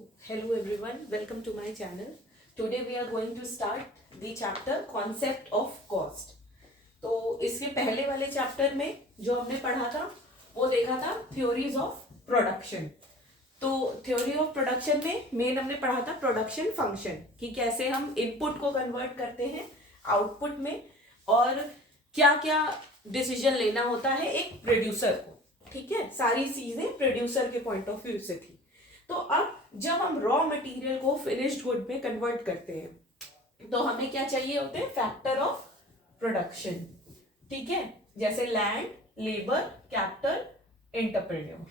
So, hello everyone, welcome to my channel. Today we are going to start the chapter concept of cost. तो इसके पहले वाले chapter में जो हमने पढ़ा था वो देखा था थ्योरीज ऑफ प्रोडक्शन. तो थ्योरी ऑफ प्रोडक्शन में मेन हमने पढ़ा था प्रोडक्शन फंक्शन कि कैसे हम इनपुट को कन्वर्ट करते हैं आउटपुट में और क्या क्या डिसीजन लेना होता है एक प्रोड्यूसर को. ठीक है, सारी चीजें प्रोड्यूसर के पॉइंट ऑफ व्यू से थी. तो अब जब हम रॉ मटेरियल को फिनिश्ड गुड में कन्वर्ट करते हैं तो हमें क्या चाहिए होते हैं फैक्टर ऑफ प्रोडक्शन. ठीक है, जैसे लैंड, लेबर, कैपिटल, एंटरप्रेन्योर.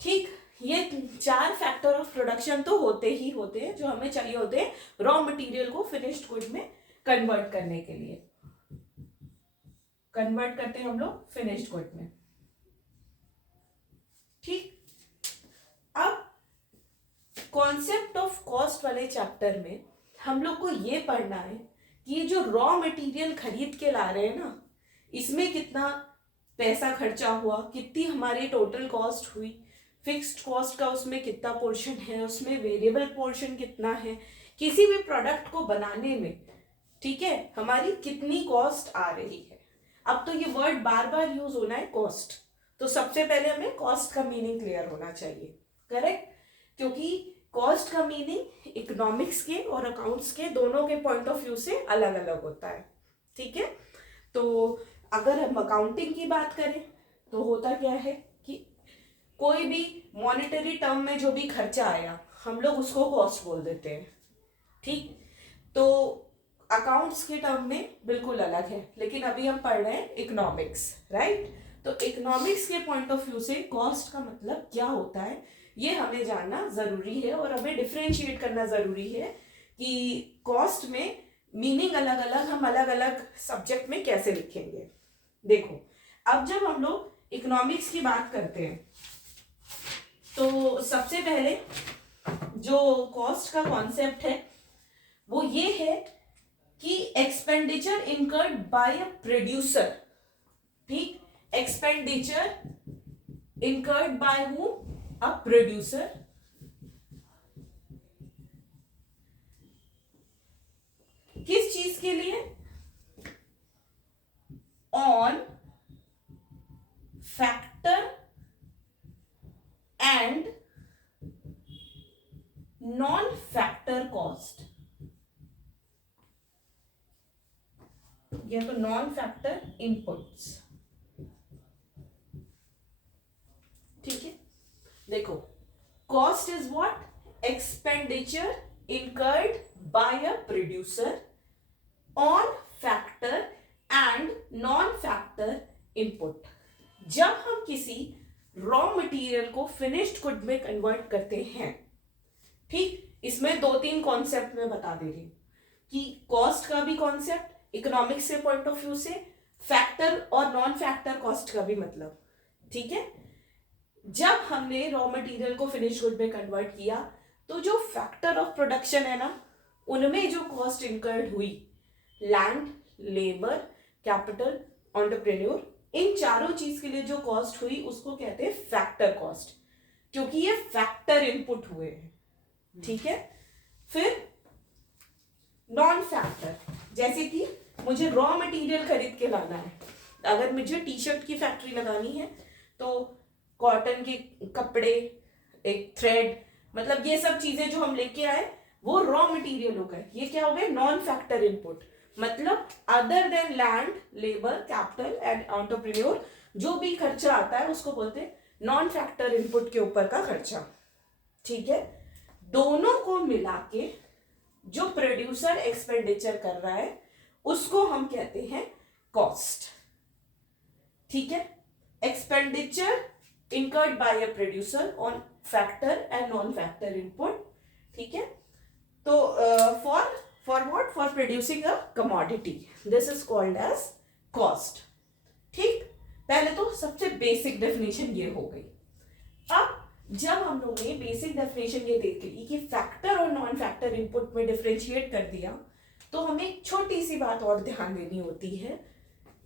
ठीक, ये 4 फैक्टर ऑफ प्रोडक्शन तो होते ही होते हैं जो हमें चाहिए होते हैं रॉ मटेरियल को फिनिश्ड गुड में कन्वर्ट करने के लिए. कन्वर्ट करते हैं हम लोग फिनिश्ड गुड में. ठीक, अब कॉन्सेप्ट ऑफ कॉस्ट वाले चैप्टर में हम लोग को ये पढ़ना है कि ये जो रॉ मटेरियल खरीद के ला रहे हैं ना, इसमें कितना पैसा खर्चा हुआ, कितनी हमारी टोटल कॉस्ट हुई, फिक्स्ड कॉस्ट का उसमें कितना पोर्शन है, उसमें वेरिएबल पोर्शन कितना है, किसी भी प्रोडक्ट को बनाने में. ठीक है, हमारी कितनी कॉस्ट आ रही है. अब तो ये वर्ड बार बार यूज होना है कॉस्ट, तो सबसे पहले हमें कॉस्ट का मीनिंग क्लियर होना चाहिए. करेक्ट, क्योंकि कॉस्ट का मीनिंग इकोनॉमिक्स के और अकाउंट्स के दोनों के पॉइंट ऑफ व्यू से अलग अलग होता है. ठीक है, तो अगर हम अकाउंटिंग की बात करें तो होता क्या है कि कोई भी मॉनेटरी टर्म में जो भी खर्चा आया हम लोग उसको कॉस्ट बोल देते हैं. ठीक, तो अकाउंट्स के टर्म में बिल्कुल अलग है, लेकिन अभी हम पढ़ रहे हैं इकोनॉमिक्स. राइट, तो इकोनॉमिक्स के पॉइंट ऑफ व्यू से कॉस्ट का मतलब क्या होता है ये हमें जानना जरूरी है और हमें डिफरेंशिएट करना जरूरी है कि कॉस्ट में मीनिंग अलग अलग हम अलग अलग सब्जेक्ट में कैसे लिखेंगे. देखो, अब जब हम लोग इकोनॉमिक्स की बात करते हैं तो सबसे पहले जो कॉस्ट का कॉन्सेप्ट है वो ये है कि expenditure incurred by a producer. ठीक, expenditure incurred by who, a producer, किस चीज के लिए, on factor and non factor cost. या तो नॉन फैक्टर इनपुट्स. ठीक है, देखो, cost is what, expenditure incurred by a producer on factor and non factor input. जब हम किसी रॉ मटेरियल को फिनिश्ड गुड में कन्वर्ट करते हैं, ठीक, इसमें 2-3 कॉन्सेप्ट में बता दे रही हूं कि कॉस्ट का भी कॉन्सेप्ट इकोनॉमिक्स से पॉइंट ऑफ व्यू से, फैक्टर और नॉन फैक्टर कॉस्ट का भी मतलब. ठीक है, जब हमने रॉ मटेरियल को फिनिश गुड में कन्वर्ट किया तो जो फैक्टर ऑफ प्रोडक्शन है ना, उनमें जो कॉस्ट इनकर्ड हुई, लैंड, लेबर, कैपिटल, एंटरप्रेन्योर, इन चारों चीज के लिए जो कॉस्ट हुई उसको कहते हैं फैक्टर कॉस्ट, क्योंकि ये फैक्टर इनपुट हुए हैं. ठीक है, फिर नॉन फैक्टर, जैसे कि मुझे रॉ मटेरियल खरीद के लाना है. अगर मुझे टी शर्ट की फैक्ट्री लगानी है तो कॉटन के कपड़े, एक थ्रेड, मतलब ये सब चीजें जो हम लेके आए वो रॉ मटेरियल हो गए. ये क्या हो गए, नॉन फैक्टर इनपुट. मतलब other than land, labour, capital and entrepreneur जो भी खर्चा आता है उसको बोलते हैं नॉन फैक्टर इनपुट के ऊपर का खर्चा. ठीक है, दोनों को मिला के जो प्रोड्यूसर एक्सपेंडिचर कर रहा है उसको हम कहते हैं कॉस्ट. ठीक है, expenditure incurred by a producer on factor and non-factor input. ठीक है, तो for what, for producing a commodity, this is called as cost. ठीक, पहले तो सबसे बेसिक डेफिनेशन ये हो गई. अब जब हम लोगों ने बेसिक डेफिनेशन ये देख ली कि फैक्टर और नॉन फैक्टर इनपुट में डिफरेंशिएट कर दिया, तो हमें एक छोटी सी बात और ध्यान देनी होती है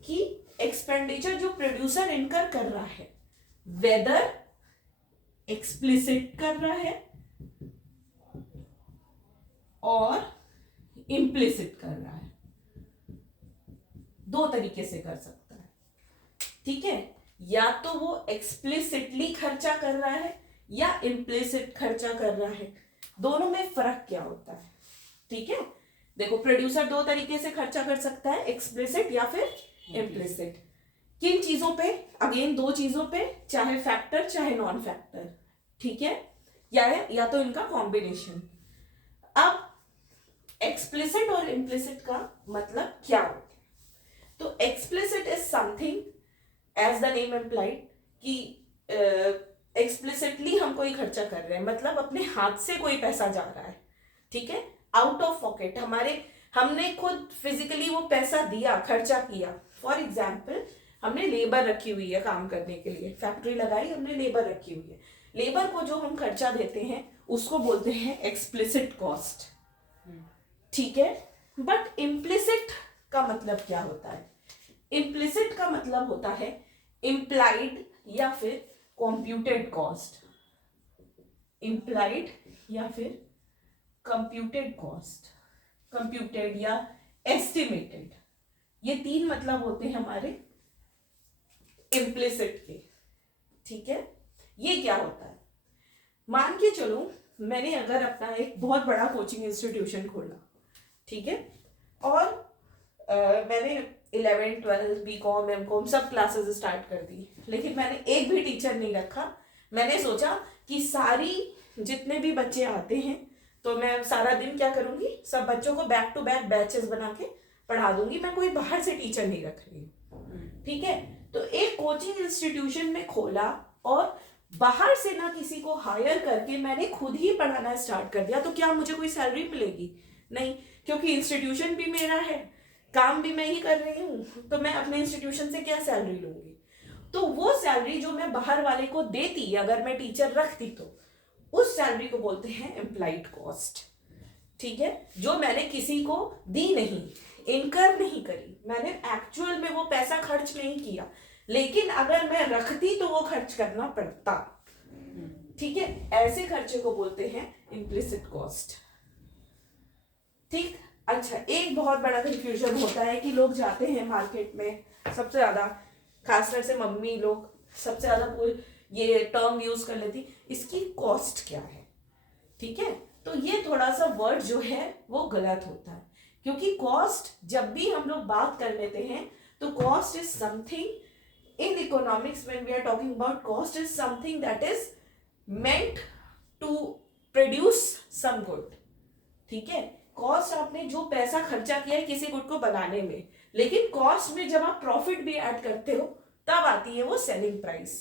कि एक्सपेंडिचर जो प्रोड्यूसर इनकर कर रहा है वेदर एक्सप्लिसिट कर रहा है और इम्प्लिसिट कर रहा है, दो तरीके से कर सकता है, ठीक है। या तो वो एक्सप्लिसिटली खर्चा कर रहा है या इम्प्लिसिट खर्चा कर रहा है, दोनों में फर्क क्या होता है, ठीक है। देखो प्रोड्यूसर दो तरीके से खर्चा कर सकता है, एक्सप्लिसिट या फिर इम्प्लिसिट। किन चीजों पे? अगेन दो चीजों पे, चाहे फैक्टर चाहे नॉन फैक्टर, ठीक है, या तो इनका कॉम्बिनेशन। अब एक्सप्लिसिट और इम्प्लिसिट का मतलब क्या होता है? तो explicit is something as the name implied कि एक्सप्लिसिटली हम कोई खर्चा कर रहे हैं, मतलब अपने हाथ से कोई पैसा जा रहा है, ठीक है, आउट ऑफ पॉकेट, हमने खुद फिजिकली वो पैसा दिया, खर्चा किया। फॉर एग्जाम्पल हमने लेबर रखी हुई है काम करने के लिए, फैक्ट्री लगाई, हमने लेबर रखी हुई है, लेबर को जो हम खर्चा देते हैं उसको बोलते हैं एक्सप्लिसिट कॉस्ट, ठीक है। बट इम्प्लिसिट का मतलब क्या होता है? इम्प्लिसिट का मतलब होता है इम्प्लाइड या फिर कंप्यूटेड कॉस्ट, इम्प्लाइड या फिर कंप्यूटेड कॉस्ट, कंप्यूटेड या एस्टिमेटेड, ये तीन मतलब होते हैं हमारे इम्प्लिसिट के, ठीक है। ये क्या होता है? मान के चलो मैंने अगर अपना एक बहुत बड़ा कोचिंग इंस्टीट्यूशन खोला, ठीक है, और मैंने 11, 12 बीकॉम एमकॉम सब क्लासेस स्टार्ट कर दी, लेकिन मैंने एक भी टीचर नहीं रखा। मैंने सोचा कि सारी जितने भी बच्चे आते हैं तो मैं सारा दिन क्या करूंगी, सब बच्चों को बैक टू बैक बैचेस बना के पढ़ा दूंगी, मैं कोई बाहर से टीचर नहीं रख रही हूँ, ठीक है। तो एक कोचिंग इंस्टीट्यूशन में खोला और बाहर से ना किसी को हायर करके मैंने खुद ही पढ़ाना स्टार्ट कर दिया, तो क्या मुझे कोई सैलरी मिलेगी? नहीं, क्योंकि इंस्टीट्यूशन भी मेरा है, काम भी मैं ही कर रही हूँ, तो मैं अपने इंस्टीट्यूशन से क्या सैलरी लूंगी? तो वो सैलरी जो मैं बाहर वाले को देती अगर मैं टीचर रखती, तो उस सैलरी को बोलते हैं एम्प्लॉयड कॉस्ट, ठीक है। जो मैंने किसी को दी नहीं, इनकर नहीं करी, मैंने एक्चुअल में वो पैसा खर्च नहीं किया, लेकिन अगर मैं रखती तो वो खर्च करना पड़ता, ठीक है। ऐसे खर्चे को बोलते हैं इम्प्लिसिट कॉस्ट, ठीक। अच्छा, एक बहुत बड़ा कंफ्यूजन होता है कि लोग जाते हैं मार्केट में, सबसे ज्यादा खासकर से मम्मी लोग सबसे ज्यादा ये टर्म यूज कर लेती, इसकी कॉस्ट क्या है, ठीक है। तो ये थोड़ा सा वर्ड जो है वो गलत होता है, क्योंकि कॉस्ट जब भी हम लोग बात कर लेते हैं तो cost is something in economics, when we are talking about cost is something that is meant to produce some good, ठीक है। कॉस्ट आपने जो पैसा खर्चा किया है किसी गुड को बनाने में, लेकिन कॉस्ट में जब आप प्रॉफिट भी ऐड करते हो तब आती है वो सेलिंग प्राइस,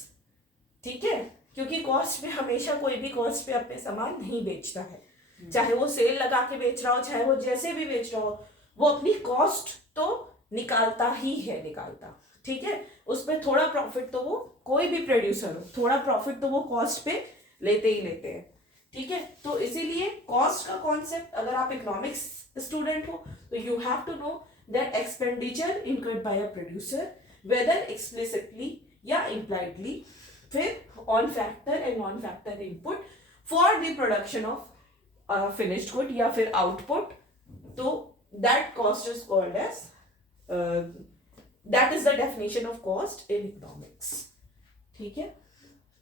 ठीक है। क्योंकि कॉस्ट पे हमेशा कोई भी कॉस्ट पे अपने सामान नहीं बेचता है, चाहे वो सेल लगा के बेच रहा हो, चाहे वो जैसे भी बेच रहा हो, वो अपनी कॉस्ट तो निकालता ही है, निकालता, ठीक है। उसमें थोड़ा प्रॉफिट तो वो, कोई भी प्रोड्यूसर हो, थोड़ा प्रॉफिट तो वो कॉस्ट पे लेते ही लेते हैं, ठीक है। तो इसीलिए कॉस्ट का कॉन्सेप्ट, अगर आप इकोनॉमिक्स स्टूडेंट हो तो you have to know that expenditure incurred by a producer whether explicitly या इम्प्लाइडली, फिर on factor and non factor input for the production of finished good या फिर आउटपुट, तो that cost is called as, that is the definition of cost in economics, ठीक है।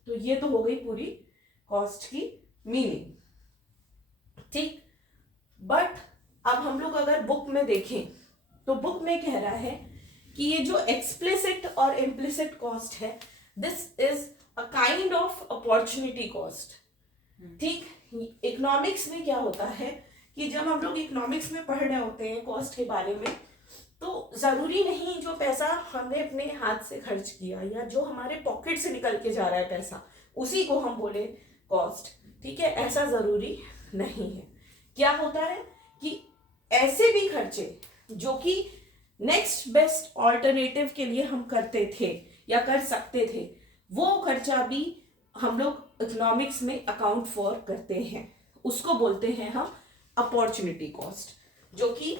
तो ये तो हो गई पूरी कॉस्ट की मीनिंग, ठीक। बट अब हम लोग अगर बुक में देखें तो बुक में कह रहा है कि ये जो एक्सप्लिसिट और इम्प्लिसिट कॉस्ट है, this is a kind of opportunity cost, ठीक। इकोनॉमिक्स में क्या होता है कि जब हम लोग इकोनॉमिक्स में पढ़ रहे होते हैं कॉस्ट के बारे में, तो जरूरी नहीं जो पैसा हमने अपने हाथ से खर्च किया या जो हमारे पॉकेट से निकल के जा रहा है पैसा, उसी को हम बोले कॉस्ट, ठीक है। ऐसा जरूरी नहीं है। क्या होता है कि ऐसे भी खर्चे जो कि नेक्स्ट बेस्ट ऑल्टरनेटिव के लिए हम करते थे या कर सकते थे, वो खर्चा भी हम लोग इकोनॉमिक्स में अकाउंट फॉर करते हैं, उसको बोलते हैं हम अपॉर्चुनिटी कॉस्ट, जो कि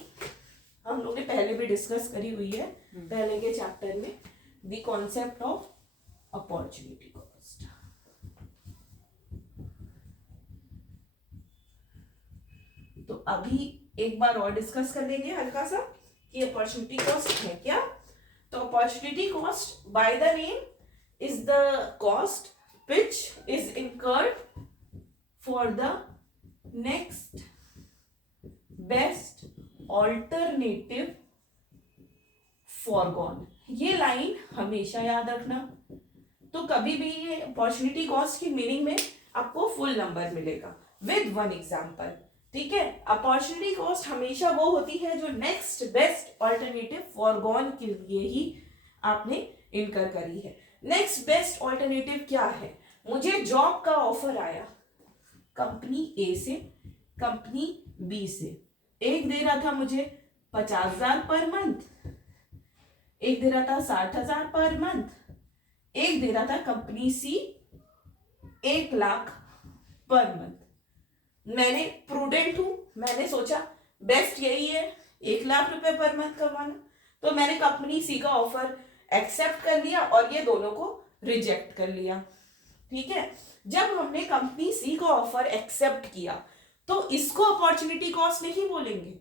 हम लोग ने पहले भी डिस्कस करी हुई है पहले के चैप्टर में, the concept of opportunity cost. तो अभी एक बार और डिस्कस कर लेंगे हल्का सा कि अपॉर्चुनिटी कॉस्ट है क्या। तो opportunity cost by the name is the cost which is incurred for the next best alternative foregone। ये लाइन हमेशा याद रखना। तो कभी भी ये अपॉर्चुनिटी कॉस्ट की मीनिंग में आपको फुल नंबर मिलेगा विद वन एग्जांपल। ठीक है, अपॉर्चुनिटी कॉस्ट हमेशा वो होती है जो नेक्स्ट बेस्ट ऑल्टरनेटिव फॉरगॉन के लिए ही आपने इनकर करी है। नेक्स्ट बेस्ट ऑल्टरनेटिव क्या है? मुझे जॉब का ऑफर आया कंपनी ए से, कंपनी बी से। एक दे रहा था मुझे 50,000 पर मंथ, एक दे रहा था 60,000 पर मंथ, एक दे रहा था कंपनी सी 1,00,000 पर मंथ। मैंने प्रूडेंट हूं, मैंने सोचा बेस्ट यही है 1,00,000 रुपए पर मंथ कमाना, तो मैंने कंपनी सी का ऑफर एक्सेप्ट कर लिया और ये दोनों को रिजेक्ट कर लिया। ठीक है, जब हमने कंपनी सी का ऑफर एक्सेप्ट किया तो इसको अपॉर्चुनिटी कॉस्ट नहीं बोलेंगे,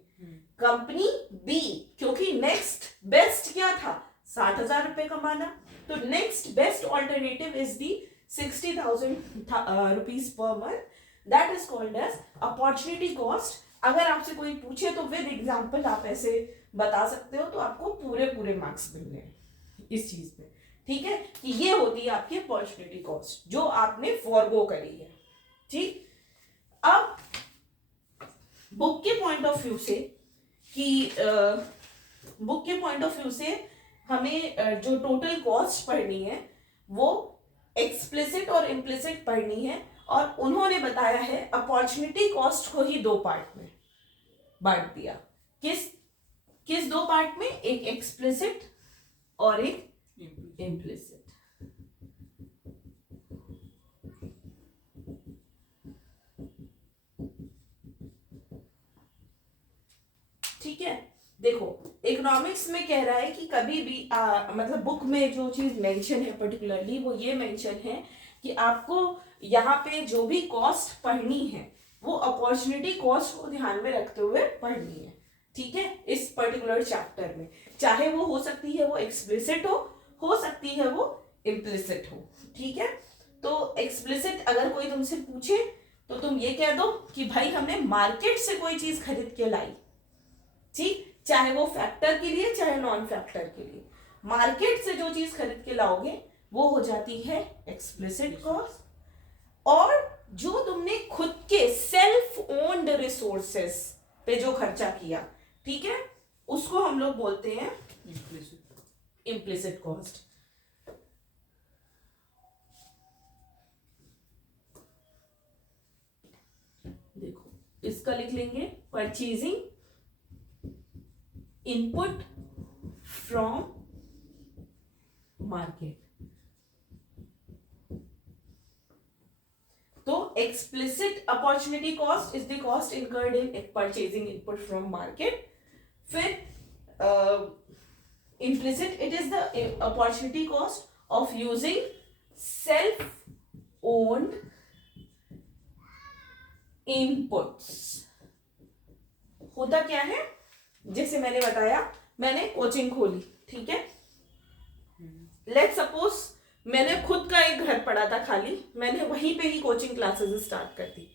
कंपनी बी, क्योंकि नेक्स्ट बेस्ट क्या था 60,000 रुपए कमाना। तो next best alternative is the 60,000 rupees per month, that is called as opportunity cost. अगर आपसे कोई पूछे तो विद एग्जांपल आप ऐसे बता सकते हो, तो आपको पूरे मार्क्स मिलने हैं इस चीज पे। ठीक है, कि ये होती है आपकी अपॉर्चुनिटी कॉस्ट जो आपने फॉरगो करी है। ठीक, अब बुक के पॉइंट ऑफ व्यू से कि बुक के पॉइंट ऑफ व्यू से हमें जो टोटल कॉस्ट पढ़नी है वो एक्सप्लिसिट और इम्प्लिसिट पढ़नी है, और उन्होंने बताया है अपॉर्चुनिटी कॉस्ट को ही दो पार्ट में बांट दिया। किस दो पार्ट में? एक एक्सप्लिसिट और एक इम्प्लिसिट। ठीक है, देखो इकोनॉमिक्स में कह रहा है कि कभी भी मतलब बुक में जो चीज मेंशन है पर्टिकुलरली वो ये मेंशन है कि आपको यहाँ पे जो भी कॉस्ट पढ़नी है वो अपॉर्चुनिटी कॉस्ट को ध्यान में रखते हुए पढ़नी है। ठीक है, इस पर्टिकुलर चैप्टर में चाहे वो हो सकती है वो एक्सप्लिसिट हो सकती है वो इम्प्लिसिट हो। ठीक है, तो एक्सप्लिसिट अगर कोई तुमसे पूछे तो तुम ये कह दो कि भाई हमने मार्केट से कोई चीज खरीद के लाई। ठीक, चाहे वो फैक्टर के लिए चाहे नॉन फैक्टर के लिए, मार्केट से जो चीज खरीद के लाओगे वो हो जाती है एक्सप्लिसिट कॉस्ट। और जो तुमने खुद के सेल्फ ओन्ड रिसोर्सेस पे जो खर्चा किया, ठीक है, उसको हम लोग बोलते हैं इम्प्लिसिट कॉस्ट। देखो इसका लिख लेंगे परचेजिंग इनपुट फ्रॉम मार्केट। तो explicit opportunity cost is the cost incurred in purchasing input from market. फिर implicit it is the opportunity cost of using self owned inputs। होता क्या है, जैसे मैंने बताया मैंने कोचिंग खोली, ठीक है, लेट्स सपोज मैंने खुद का एक घर पड़ा था खाली, मैंने वहीं पे ही कोचिंग क्लासेस स्टार्ट कर दी।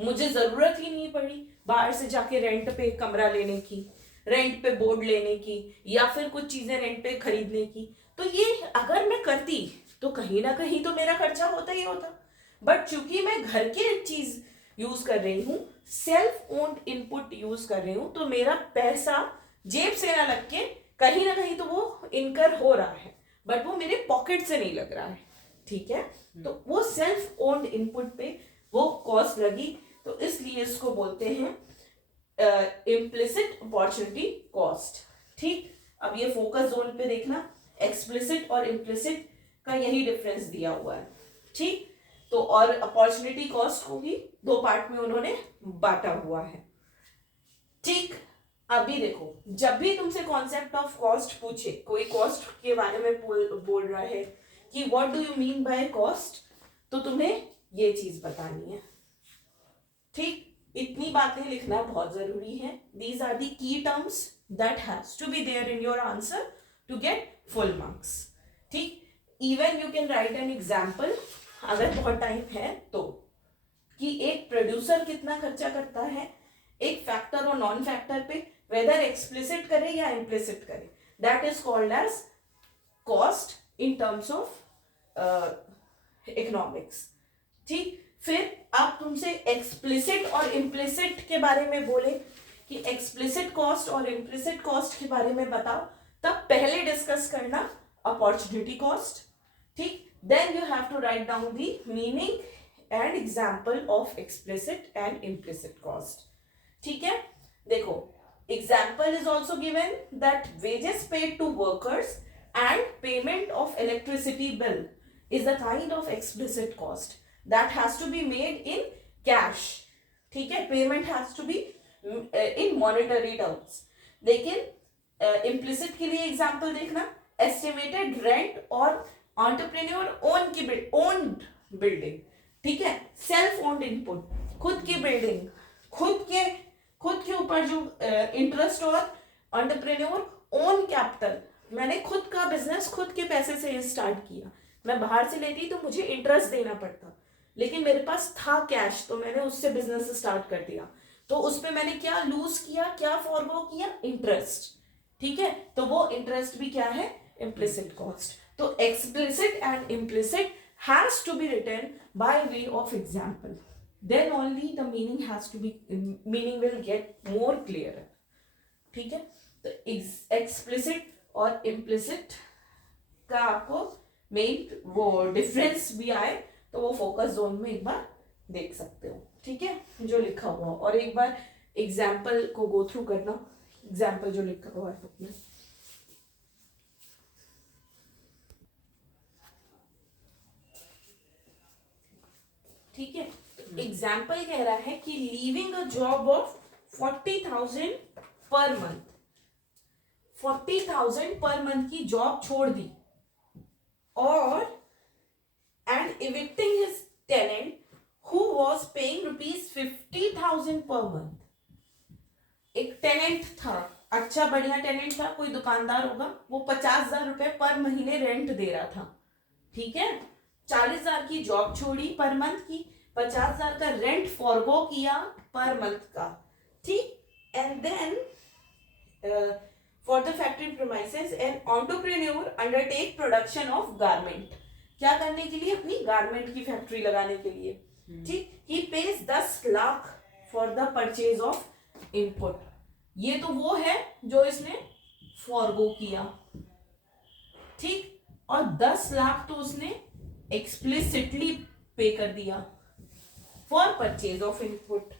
मुझे जरूरत ही नहीं पड़ी बाहर से जाके रेंट पे कमरा लेने की, रेंट पे बोर्ड लेने की, या फिर कुछ चीजें रेंट पे खरीदने की। तो ये अगर मैं करती तो कहीं ना कहीं तो मेरा खर्चा होता ही होता, बट चूंकि मैं घर के चीज यूज कर रही हूँ, सेल्फ ओन्ड इनपुट यूज कर रही हूँ, तो मेरा पैसा जेब से ना लग के कहीं ना कहीं तो वो इनकर हो रहा है, बट वो मेरे पॉकेट से नहीं लग रहा है। ठीक है, तो वो सेल्फ ओन्ड इनपुट पे वो कॉस्ट लगी, तो इसलिए इसको बोलते हैं इम्प्लिसिट अपॉर्चुनिटी कॉस्ट। ठीक, अब ये फोकस जोन पे देखना, एक्सप्लिसिट और इम्प्लिसिट का यही डिफरेंस दिया हुआ है। ठीक, तो और अपॉर्चुनिटी कॉस्ट को भी दो पार्ट में उन्होंने बांटा हुआ है। ठीक, अभी देखो जब भी तुमसे कॉन्सेप्ट ऑफ कॉस्ट पूछे, कोई कॉस्ट के बारे में बोल रहा है कि what do you mean by cost, तो तुम्हें ये चीज बतानी है। ठीक, इतनी बातें लिखना बहुत जरूरी है. These are the key terms that has to be there in your answer to get full marks. ठीक. Even you can write an example अगर बहुत टाइम है तो, कि एक प्रोड्यूसर कितना खर्चा करता है एक फैक्टर और नॉन फैक्टर पे, वेदर एक्सप्लिसिट करे या इम्प्लिसिट करे. That is called as cost in terms of economics. ठीक. फिर आप तुमसे एक्सप्लिसिट और इम्प्लिसिट के बारे में बोले कि एक्सप्लिसिट कॉस्ट और इम्प्लिसिट कॉस्ट के बारे में बताओ, तब पहले डिस्कस करना अपॉर्चुनिटी कॉस्ट. ठीक. Then you have to write down the meaning and example of explicit and implicit cost. ठीक है. देखो, example is also given that wages paid to workers and payment of electricity bill is a kind of explicit cost that has to be made in cash. ठीक है. payment has to be in monetary terms. लेकिन implicit के लिए example देखना, estimated rent और entrepreneur owned building. ठीक है. self owned input, खुद की बिल्डिंग, खुद के ऊपर जो इंटरेस्ट और entrepreneur own capital, मैंने खुद का बिजनेस खुद के पैसे से स्टार्ट किया. मैं बाहर से लेती तो मुझे इंटरेस्ट देना पड़ता, लेकिन मेरे पास था कैश तो मैंने उससे बिजनेस स्टार्ट कर दिया. तो उस पे मैंने क्या लूज किया, क्या फॉरगो किया, इंटरेस्ट. ठीक है. तो वो इंटरेस्ट भी क्या है, इम्प्लिसिट कॉस्ट. तो explicit and implicit has to be written by way of example. Then only the meaning will get more clear. ठीक है. तो एक्सप्लिसिट और इम्प्लिसिट का आपको मेन वो डिफरेंस भी आए तो वो फोकस जोन में एक बार देख सकते हो. ठीक है. जो लिखा हुआ, और एक बार एग्जाम्पल को गो थ्रू करना, एग्जाम्पल जो लिखा हुआ है बुक में. ठीक है. एग्जाम्पल कह रहा है कि leaving a job of 40,000 per month, 40,000 per month की जॉब छोड़ दी, और and evicting his tenant who was paying ₹50,000 पर मंथ. एक टेनेंट था, अच्छा बढ़िया टेनेंट था, कोई दुकानदार होगा, वो 50,000 रुपए पर महीने रेंट दे रहा था. ठीक है. 40,000 की जॉब छोड़ी पर मंथ की, 50,000 का रेंट फॉरगो किया पर मंथ का. ठीक. And then for the factory premises an entrepreneur undertake production of garment. क्या करने के लिए, अपनी गारमेंट की फैक्ट्री लगाने के लिए. ठीक. he pays 10 lakh for the purchase of input. ये तो वो है जो इसने फॉरगो किया. ठीक. और 10 लाख तो उसने एक्सप्लिसिटली पे कर दिया फॉर परचेज ऑफ इनपुट.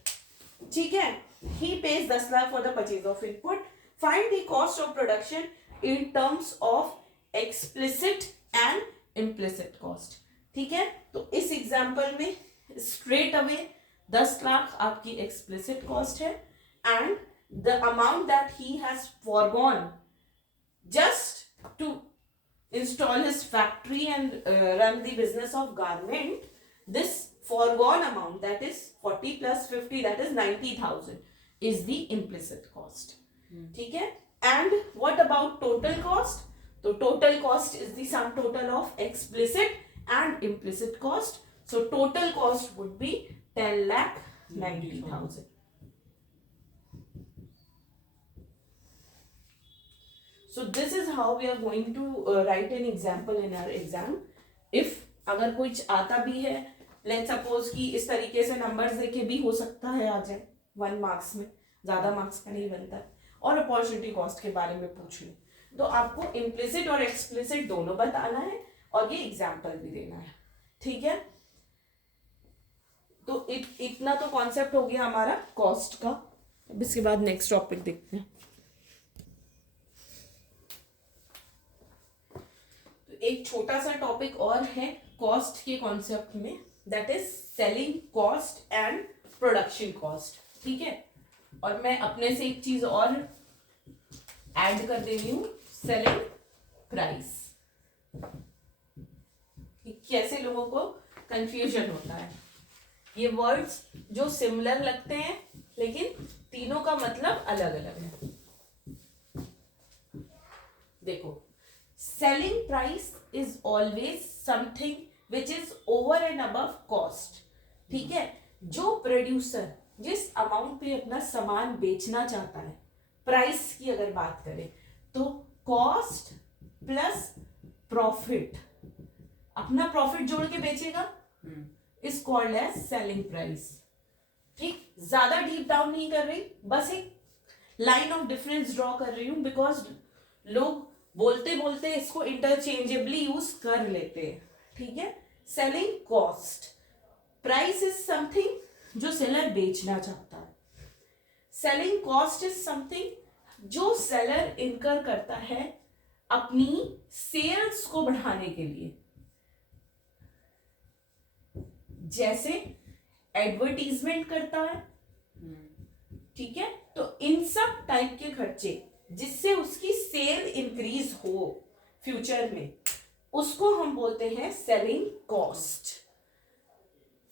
ठीक है. he pays 10 lakh for the purchase of input. Find the cost of production in terms of explicit and implicit cost. ठीक है. तो इस एग्जाम्पल में स्ट्रेट अवे 10 लाख आपकी एक्सप्लिसिट कॉस्ट है, and the amount that he has forgone just to install his factory and run the business of garment, this foregone amount, that is 40 plus 50, that is 90,000, is the implicit cost. ठीक है. And what about total cost? तो total cost is the sum total of explicit and implicit cost. So total cost would be 10,90,000. So this is how we are going to write an example in our exam. If अगर कुछ आता भी है, let's suppose कि इस तरीके से numbers देके भी हो सकता है आ जाए 1 मार्क्स में, ज्यादा मार्क्स का नहीं बनता है, और अपॉर्चुनिटी कॉस्ट के बारे में पूछ लो, तो आपको इम्प्लिसिट और एक्सप्लिसिट दोनों बताना है और ये एग्जाम्पल भी देना है. ठीक है. तो इतना तो कॉन्सेप्ट हो गया हमारा कॉस्ट का. अब इसके बाद नेक्स्ट टॉपिक देखते हैं. तो एक छोटा सा टॉपिक और है कॉस्ट के कॉन्सेप्ट में, that is selling cost and production cost. ठीक है. और मैं अपने से एक चीज और ऐड कर दे रही हूं, सेलिंग प्राइस. कैसे लोगों को कंफ्यूजन होता है. ये वर्ड्स जो सिमिलर लगते हैं लेकिन तीनों का मतलब अलग अलग है। देखो, selling price is always something which is over and above cost. ठीक है, जो प्रोड्यूसर जिस अमाउंट पे अपना सामान बेचना चाहता है, प्राइस की अगर बात करें तो कॉस्ट प्लस प्रॉफिट, अपना प्रॉफिट जोड़ के बेचेगा, is called as selling price. ठीक, ज्यादा डीप डाउन नहीं कर रही, बस एक लाइन ऑफ डिफरेंस ड्रॉ कर रही हूं बिकॉज लोग बोलते बोलते इसको इंटरचेंजेबली यूज कर लेते हैं। ठीक है, selling cost, price is something जो सेलर बेचना चाहता है, सेलिंग कॉस्ट इज समथिंग जो सेलर इनकर करता है अपनी सेल्स को बढ़ाने के लिए, जैसे एडवर्टीजमेंट करता है। ठीक है, तो इन सब टाइप के खर्चे जिससे उसकी सेल इंक्रीज हो फ्यूचर में, उसको हम बोलते हैं सेलिंग कॉस्ट।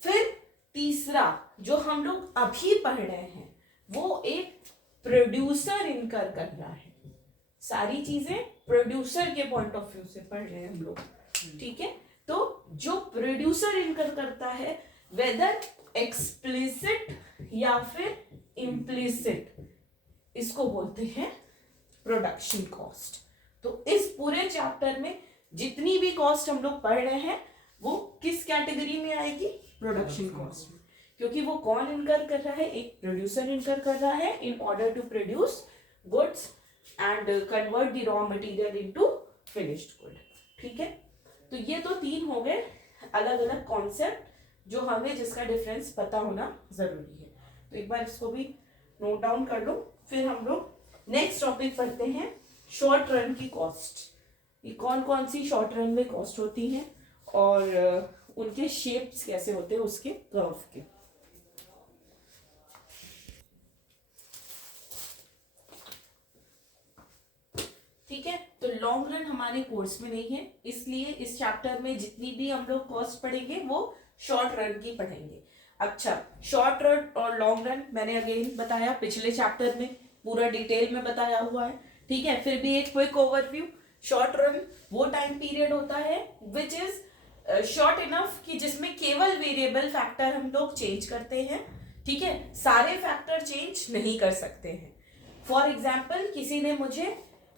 फिर तीसरा जो हम लोग अभी पढ़ रहे हैं वो एक प्रोड्यूसर इनकर कर रहा है, सारी चीजें प्रोड्यूसर के पॉइंट ऑफ व्यू से पढ़ रहे हैं हम लोग। ठीक है, तो जो प्रोड्यूसर इनकर करता है वेदर एक्सप्लिसिट या फिर इम्प्लिसिट, इसको बोलते हैं प्रोडक्शन कॉस्ट। तो इस पूरे चैप्टर में जितनी भी कॉस्ट हम लोग पढ़ रहे हैं वो किस कैटेगरी में आएगी? प्रोडक्शन कॉस्ट में, क्योंकि वो कौन इनकर कर रहा है? एक प्रोड्यूसर इनकर कर रहा है in order to produce goods and convert the raw material into finished good. ठीक है, तो ये तो तीन हो गए अलग अलग कॉन्सेप्ट जो हमें जिसका डिफरेंस पता होना जरूरी है। तो एक बार इसको भी नोट डाउन कर लो, फिर हम लोग नेक्स्ट टॉपिक पढ़ते हैं, शॉर्ट रन की कॉस्ट। ये कौन कौन सी शॉर्ट रन में कॉस्ट होती हैं और उनके शेप्स कैसे होते हैं उसके कर्व के। ठीक है, तो लॉन्ग रन हमारे कोर्स में नहीं है, इसलिए इस चैप्टर में जितनी भी हम लोग कॉस्ट पढ़ेंगे वो शॉर्ट रन की पढ़ेंगे। अच्छा, शॉर्ट रन और लॉन्ग रन मैंने अगेन बताया, पिछले चैप्टर में पूरा डिटेल में बताया हुआ है। ठीक है, फिर भी एक क्विक ओवरव्यू। शॉर्ट रन वो टाइम पीरियड होता है विच इज शॉर्ट इनफ कि जिसमें केवल वेरिएबल फैक्टर हम लोग चेंज करते हैं। ठीक है, सारे फैक्टर चेंज नहीं कर सकते हैं। फॉर एग्जाम्पल, किसी ने मुझे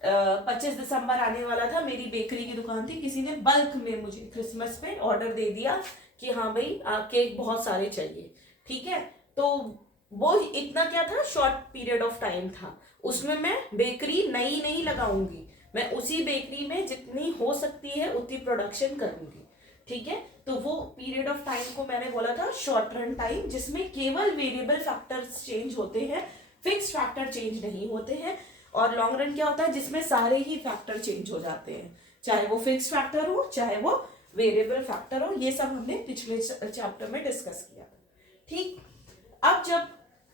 25 दिसंबर आने वाला था, मेरी बेकरी की दुकान थी, किसी ने बल्क में मुझे क्रिसमस पे ऑर्डर दे दिया कि हाँ भाई केक बहुत सारे चाहिए। ठीक है, तो वो इतना क्या था, शॉर्ट पीरियड ऑफ टाइम था, उसमें मैं बेकरी नई नहीं लगाऊंगी, मैं उसी बेकरी में जितनी हो सकती है उतनी प्रोडक्शन करूंगी। ठीक है, तो वो पीरियड ऑफ टाइम को मैंने बोला था शॉर्ट रन टाइम, जिसमें केवल वेरिएबल फैक्टर्स चेंज होते हैं, फिक्स्ड फैक्टर चेंज नहीं होते हैं। और लॉन्ग रन क्या होता है, जिसमें सारे ही फैक्टर चेंज हो जाते हैं, चाहे वो फिक्स्ड फैक्टर हो चाहे वो वेरिएबल फैक्टर हो। ये सब हमने पिछले चैप्टर में डिस्कस किया। ठीक, अब जब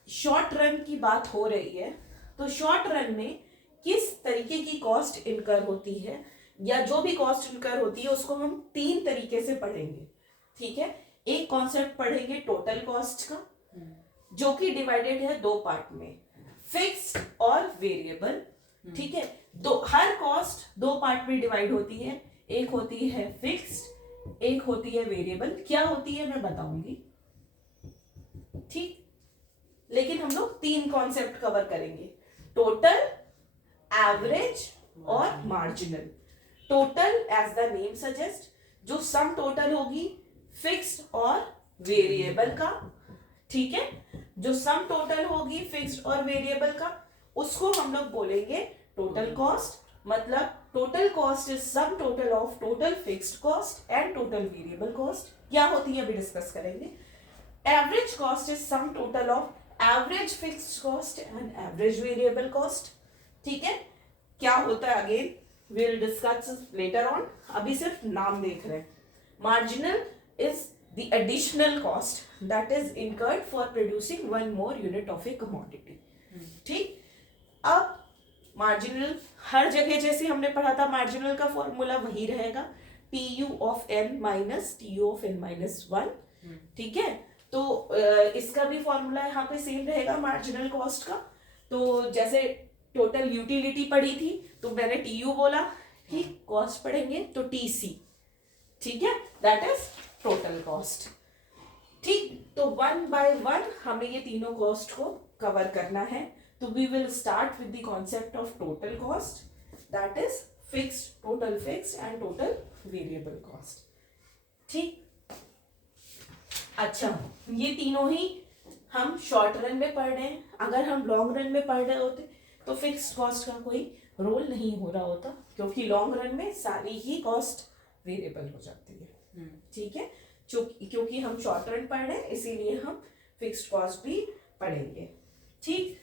शॉर्ट रन की बात हो रही है तो शॉर्ट रन में किस तरीके की कॉस्ट इनकर होती है या जो भी कॉस्ट इनकर होती है उसको हम तीन तरीके से पढ़ेंगे। ठीक है, एक कॉन्सेप्ट पढ़ेंगे टोटल कॉस्ट का, जो कि डिवाइडेड है दो पार्ट में, फिक्स्ड और वेरिएबल। ठीक है, दो, हर कॉस्ट दो पार्ट में डिवाइड होती है, एक होती है फिक्स्ड, एक होती है वेरिएबल। क्या होती है मैं बताऊंगी। ठीक, लेकिन हम लोग तीन कॉन्सेप्ट कवर करेंगे, टोटल, एवरेज और marginal. Total as the name suggest, जो सम टोटल होगी फिक्स्ड और वेरिएबल का। ठीक है, जो सम टोटल होगी फिक्स्ड और वेरिएबल का उसको हम लोग बोलेंगे टोटल कॉस्ट। मतलब total cost is sum total of total fixed cost and total variable cost. क्या होती है अभी डिस्कस करेंगे। Average cost is sum total of average fixed cost and average variable cost. ठीक है, क्या होता है again will discuss later on, अभी सिर्फ नाम देख रहे हैं। Marginal is the additional cost that is incurred for producing one more unit of a commodity। ठीक, अब मार्जिनल हर जगह जैसे हमने पढ़ा था, मार्जिनल का फॉर्मूला वही रहेगा, TU of n minus TU of n minus 1। ठीक है, तो इसका भी फॉर्मूला यहाँ पे सेम रहेगा मार्जिनल कॉस्ट का। तो जैसे टोटल यूटिलिटी पड़ी थी तो मैंने टीयू बोला, ठीक, कॉस्ट पढ़ेंगे तो टीसी, ठीक है, दैट इज टोटल कॉस्ट। ठीक, तो 1 by 1 हमें ये तीनों कॉस्ट को कवर करना है। तो we will start with the concept of total cost, that is fixed, total fixed and total variable cost. ठीक, अच्छा, ये तीनों ही हम शॉर्ट रन में पढ़ रहे हैं। अगर हम लॉन्ग रन में पढ़ रहे होते तो फिक्स्ड कॉस्ट का कोई रोल नहीं हो रहा होता, क्योंकि लॉन्ग रन में सारी ही कॉस्ट वेरिएबल हो जाती है। ठीक है, क्योंकि हम शॉर्ट रन पढ़ रहे हैं इसीलिए हम फिक्स्ड कॉस्ट भी पढ़ेंगे। ठीक,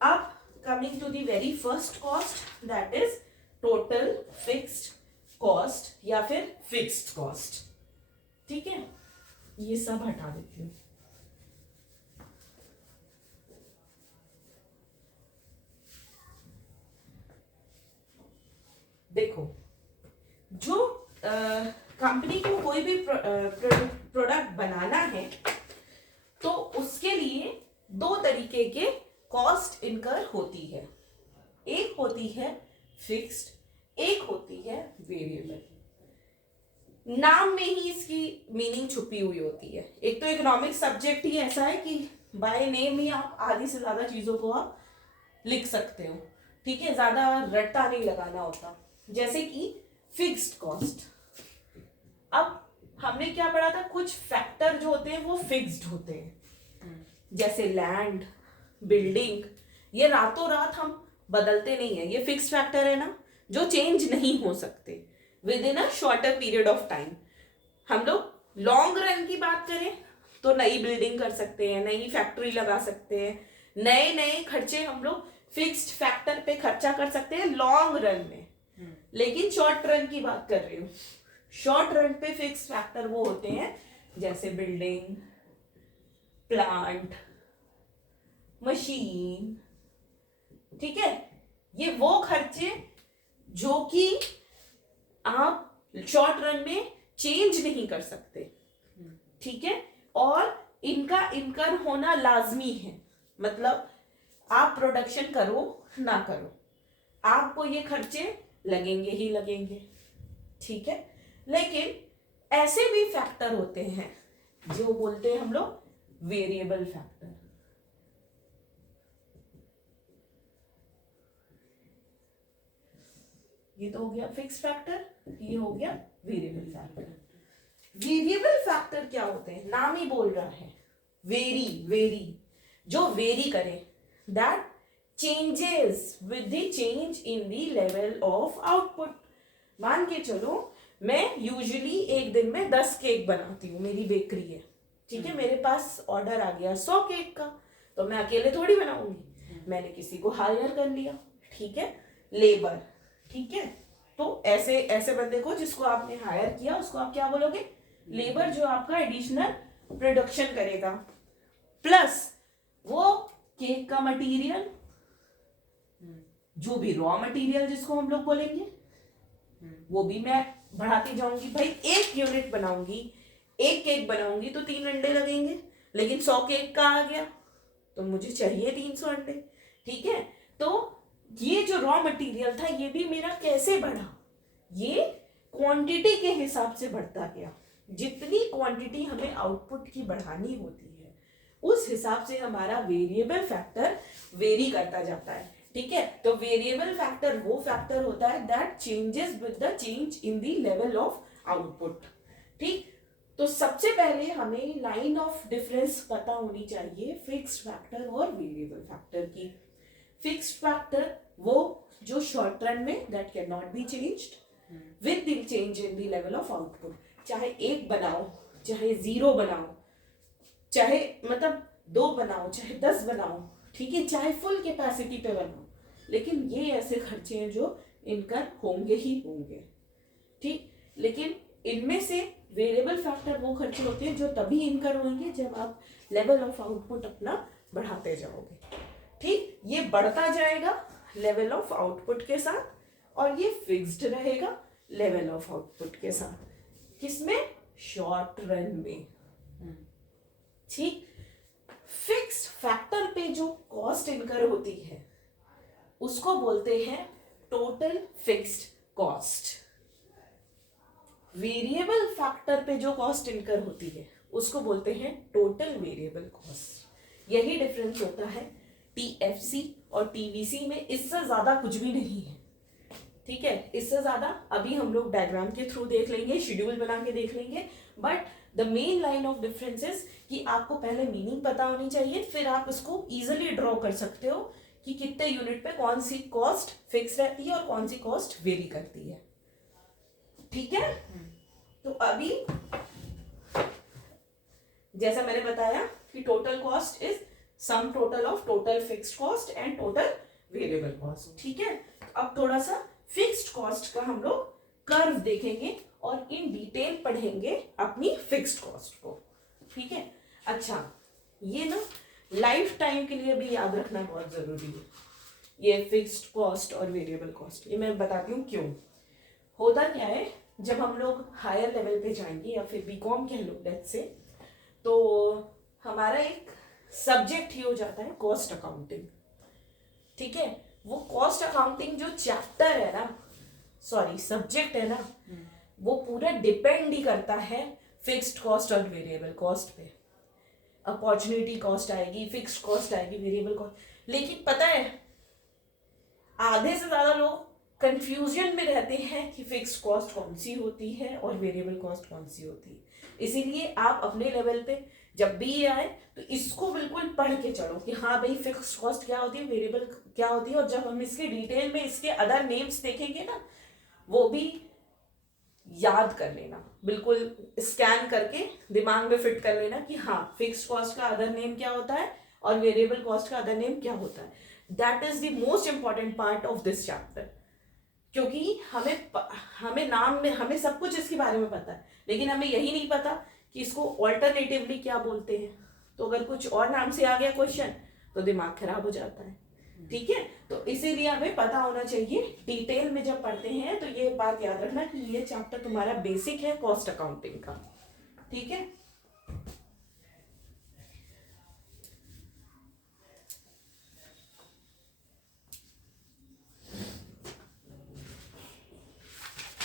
अब coming to the very first cost, that is total fixed cost या फिर फिक्स्ड कॉस्ट। ठीक है, ये सब हटा देती हूँ। देखो, जो कंपनी को कोई भी प्रोडक्ट बनाना है तो उसके लिए दो तरीके के कॉस्ट इनकर होती है। एक होती है फिक्स्ड, एक होती है वेरिएबल। नाम में ही इसकी मीनिंग छुपी हुई होती है। एक तो इकोनॉमिक सब्जेक्ट ही ऐसा है कि बाय नेम ही आप आधी से ज्यादा चीजों को आप लिख सकते हो। ठीक है, ज्यादा रट्टा नहीं लगाना होता। जैसे कि फिक्स्ड कॉस्ट, अब हमने क्या पढ़ा था, कुछ फैक्टर जो होते हैं वो फिक्स्ड होते हैं, जैसे लैंड, बिल्डिंग, ये रातों रात हम बदलते नहीं है, ये फिक्स्ड फैक्टर है ना, जो चेंज नहीं हो सकते with in a shorter period of time. हम लोग लॉन्ग रन की बात करें तो नई बिल्डिंग कर सकते हैं, नई फैक्ट्री लगा सकते हैं, नए नए खर्चे हम लोग फिक्स्ड फैक्टर पे खर्चा कर सकते हैं लॉन्ग रन में। लेकिन शॉर्ट रन की बात कर रही हूँ, शॉर्ट रन पे फिक्स फैक्टर वो होते हैं जैसे बिल्डिंग, प्लांट, मशीन। ठीक है, ये वो खर्चे जो कि आप शॉर्ट रन में चेंज नहीं कर सकते। ठीक है, और इनका इनकर होना लाजमी है, मतलब आप प्रोडक्शन करो ना करो आपको ये खर्चे लगेंगे ही लगेंगे। ठीक है, लेकिन ऐसे भी फैक्टर होते हैं जो बोलते हैं हम लोग वेरिएबल फैक्टर। ये तो हो गया फिक्स फैक्टर, ये हो गया वेरिएबल फैक्टर। वेरिएबल फैक्टर क्या होते हैं, नाम ही बोल रहा है, वेरी, जो वेरी करे, that changes with the change in the level of output. मान के चलो मैं यूजुअली एक दिन में 10 केक बनाती हूँ, मेरी बेकरी है। ठीक है, मेरे पास ऑर्डर आ गया 100 केक का, तो मैं अकेले थोड़ी बनाऊंगी, मैंने किसी को हायर कर लिया। ठीक है, लेबर। ठीक है, तो ऐसे ऐसे बंदे को जिसको आपने हायर किया उसको आप क्या बोलोगे, लेबर, जो आपका एडिशनल प्रोडक्शन करेगा, प्लस वो केक का मटेरियल, जो भी रॉ मटेरियल जिसको हम लोग बोलेंगे, वो भी मैं बढ़ाती जाऊंगी। भाई 1 यूनिट बनाऊंगी, 1 केक बनाऊंगी तो 3 अंडे लगेंगे, लेकिन 100 केक का आ गया तो मुझे चाहिए 300 अंडे। ठीक है, तो ये जो रॉ मटेरियल था ये भी मेरा कैसे बढ़ा, ये क्वांटिटी के हिसाब से बढ़ता गया। जितनी क्वांटिटी हमें आउटपुट की बढ़ानी होती है उस हिसाब से हमारा वेरिएबल फैक्टर वेरी करता जाता है। ठीक है, तो वेरिएबल फैक्टर वो फैक्टर होता है that changes with the change in the level of output. ठीक, तो सबसे पहले हमें लाइन ऑफ डिफरेंस पता होनी चाहिए फिक्स्ड फैक्टर और वेरिएबल फैक्टर की। फिक्स्ड फैक्टर वो जो शॉर्ट रन में that can not be changed with the change in the level of output. चाहे 1 बनाओ, चाहे 0 बनाओ, चाहे मतलब 2 बनाओ, चाहे 10 बनाओ, ठीक है, चाहे फुल कैपेसिटी पे बनाओ, लेकिन ये ऐसे खर्चे हैं जो इनकर होंगे ही होंगे। ठीक, लेकिन इनमें से वेरिएबल फैक्टर वो खर्चे होते हैं जो तभी इनकर होंगे जब आप लेवल ऑफ आउटपुट अपना बढ़ाते जाओगे। ठीक, ये बढ़ता जाएगा लेवल ऑफ आउटपुट के साथ और ये फिक्स्ड रहेगा लेवल ऑफ आउटपुट के साथ। किसमें, शॉर्ट रन में। ठीक, फिक्स्ड फैक्टर पे जो कॉस्ट इनकर होती है उसको बोलते हैं total fixed cost. Variable factor पे जो कॉस्ट इनकर होती है उसको बोलते हैं टोटल वेरिएबल कॉस्ट। यही डिफरेंस होता है टीएफसी और टीवीसी में, इससे ज्यादा कुछ भी नहीं है। ठीक है, इससे ज्यादा अभी हम लोग डायग्राम के थ्रू देख लेंगे, शेड्यूल बना के देख लेंगे, but the main line of difference is कि आपको पहले मीनिंग पता होनी चाहिए, फिर आप इसको इजिली ड्रॉ कर सकते हो कि कितने यूनिट पे कौन सी कॉस्ट फिक्स रहती है और कौन सी कॉस्ट वेरी करती है। ठीक है, तो अभी जैसा मैंने बताया कि total cost is sum total of total fixed cost and total variable cost. ठीक है, अब थोड़ा सा फिक्स्ड कॉस्ट का हम लोग कर्व देखेंगे और इन डिटेल पढ़ेंगे अपनी फिक्स्ड कॉस्ट को। ठीक है, अच्छा ये ना लाइफ टाइम के लिए भी याद रखना बहुत जरूरी है, ये फिक्स्ड कॉस्ट और वेरिएबल कॉस्ट। ये मैं बताती हूँ क्यों। होता क्या है, जब हम लोग हायर लेवल पे जाएंगे या फिर बीकॉम कह लो लेट्स से, तो हमारा एक सब्जेक्ट ही हो जाता है कॉस्ट अकाउंटिंग। ठीक है, वो कॉस्ट अकाउंटिंग जो चैप्टर है ना, सॉरी सब्जेक्ट है ना, वो पूरा डिपेंड ही करता है फिक्स्ड कॉस्ट और वेरिएबल कॉस्ट पे। अपॉर्चुनिटी कॉस्ट आएगी, फिक्स्ड कॉस्ट आएगी, वेरिएबल कॉस्ट। लेकिन पता है आधे से ज्यादा लोग कंफ्यूजन में रहते हैं कि फिक्स्ड कॉस्ट कौन सी होती है और वेरिएबल कॉस्ट कौन सी होती है। इसीलिए आप अपने लेवल पे जब भी ये आए तो इसको बिल्कुल पढ़ के चलो कि हाँ भाई फिक्स्ड कॉस्ट क्या होती है, वेरिएबल क्या होती है, और जब हम इसके डिटेल में इसके अदर नेम्स देखेंगे ना, वो भी याद कर लेना, बिल्कुल स्कैन करके दिमाग में फिट कर लेना कि हाँ फिक्स्ड कॉस्ट का अदर नेम क्या होता है और वेरिएबल कॉस्ट का अदर नेम क्या होता है। That is the most important part of this chapter, क्योंकि हमें नाम में हमें सब कुछ इसके बारे में पता है, लेकिन हमें यही नहीं पता कि इसको ऑल्टरनेटिवली क्या बोलते हैं। तो अगर कुछ और नाम से आ गया क्वेश्चन तो दिमाग खराब हो जाता है। ठीक है, तो इसीलिए हमें पता होना चाहिए। डिटेल में जब पढ़ते हैं तो ये बात याद रखना कि ये चैप्टर तुम्हारा बेसिक है कॉस्ट अकाउंटिंग का। ठीक है,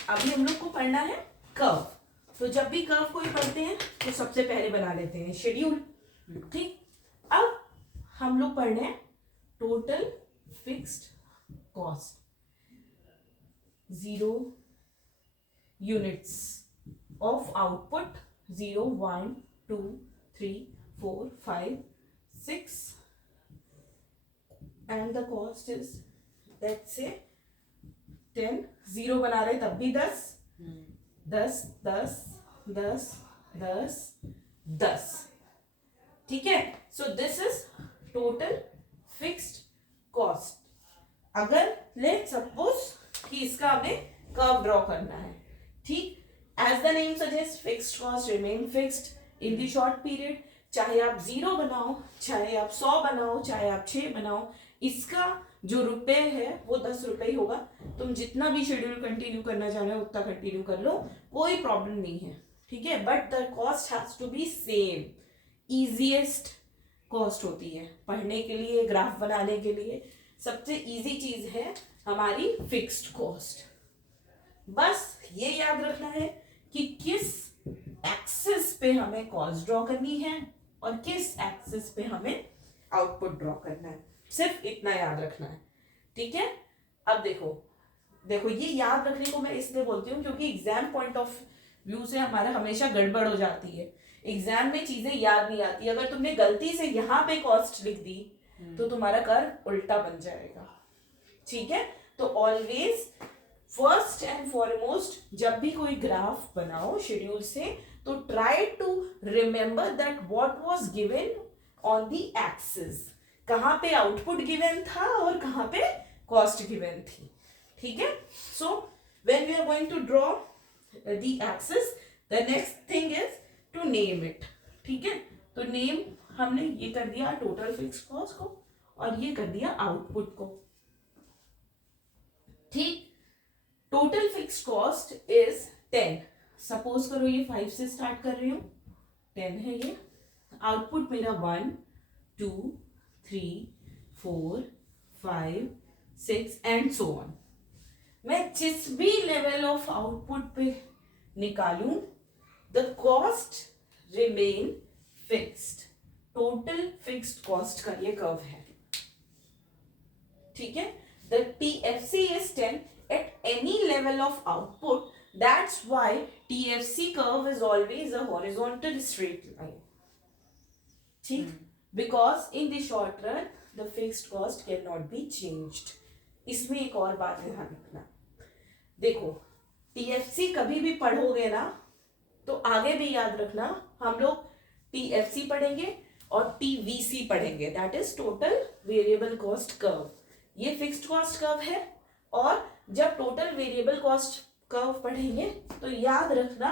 अभी हम लोग को पढ़ना है कर्व। तो जब भी कर्व कोई पढ़ते हैं तो सबसे पहले बना लेते हैं शेड्यूल। ठीक, अब हम लोग पढ़ रहे हैं total fixed cost, 0 units of output, 0 1 2 3 4 5 6 and the cost is let's say 10। 0 बना रहे तब भी 10 10 10 10 10 10। ठीक है, so this is total fixed cost. अगर लेट्स सपोज कि इसका हमें कर्व ड्रॉ करना है, ठीक, as the name suggest fixed cost remain fixed in the short period. चाहे आप 0 बनाओ, चाहे आप 100 बनाओ, चाहे आप 6 बनाओ, इसका जो रुपए है वो 10 रुपए ही होगा। तुम जितना भी शेड्यूल कंटिन्यू करना चाह रहे हो उतना कंटिन्यू कर लो, कोई प्रॉब्लम नहीं है। ठीक है, but the cost has to be same. Easiest cost होती है पढ़ने के लिए, ग्राफ बनाने के लिए सबसे इजी चीज है हमारी फिक्स्ड कॉस्ट। बस ये याद रखना है कि किस एक्सिस पे हमें कॉस्ट ड्रॉ करनी है और किस एक्सिस पे हमें आउटपुट ड्रॉ करना है, सिर्फ इतना याद रखना है। ठीक है, अब देखो ये याद रखने को मैं इसलिए बोलती हूँ क्योंकि एग्जाम पॉइंट ऑफ व्यू से हमारा हमेशा गड़बड़ हो जाती है। एग्जाम में चीजें याद नहीं आती। अगर तुमने गलती से यहाँ पे कॉस्ट लिख दी तो तुम्हारा कर्व उल्टा बन जाएगा। ठीक है, तो ऑलवेज फर्स्ट एंड फॉरमोस्ट जब भी कोई ग्राफ बनाओ शेड्यूल से, तो try to remember that what was given on the axis. कहाँ पे आउटपुट गिवन था और कहाँ पे कॉस्ट गिवन थी। ठीक है, so when we are going to draw the axis, the next thing is to name it. ठीक है, तो नेम हमने ये कर दिया टोटल फिक्स्ड कॉस्ट को और ये कर दिया आउटपुट को। ठीक, total fixed cost is 10। Suppose करो ये 5 से स्टार्ट कर रही हूं, 10 है ये। आउटपुट मेरा 1 2 3 4 5 6 एंड सो ऑन। मैं जिस भी लेवल ऑफ आउटपुट पे निकालूं, the cost remain fixed. Total fixed cost का ये कर्व है, ठीक है। The TFC is 10 at any level of output. That's why TFC curve is always a horizontal straight line. ठीक, because in the short run the fixed cost cannot be changed. इसमें एक और बात ध्यान रखना, देखो TFC कभी भी पढ़ोगे ना तो आगे भी याद रखना, हम लोग TFC पढ़ेंगे और TVC पढ़ेंगे, that is total variable cost curve. ये फिक्स्ड कॉस्ट कर्व है, और जब टोटल वेरिएबल कॉस्ट कर्व पढ़ेंगे तो याद रखना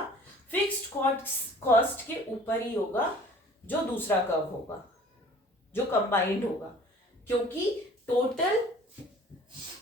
फिक्स्ड कॉस्ट के ऊपर ही होगा जो दूसरा कर्व होगा, जो कंबाइंड होगा, क्योंकि टोटल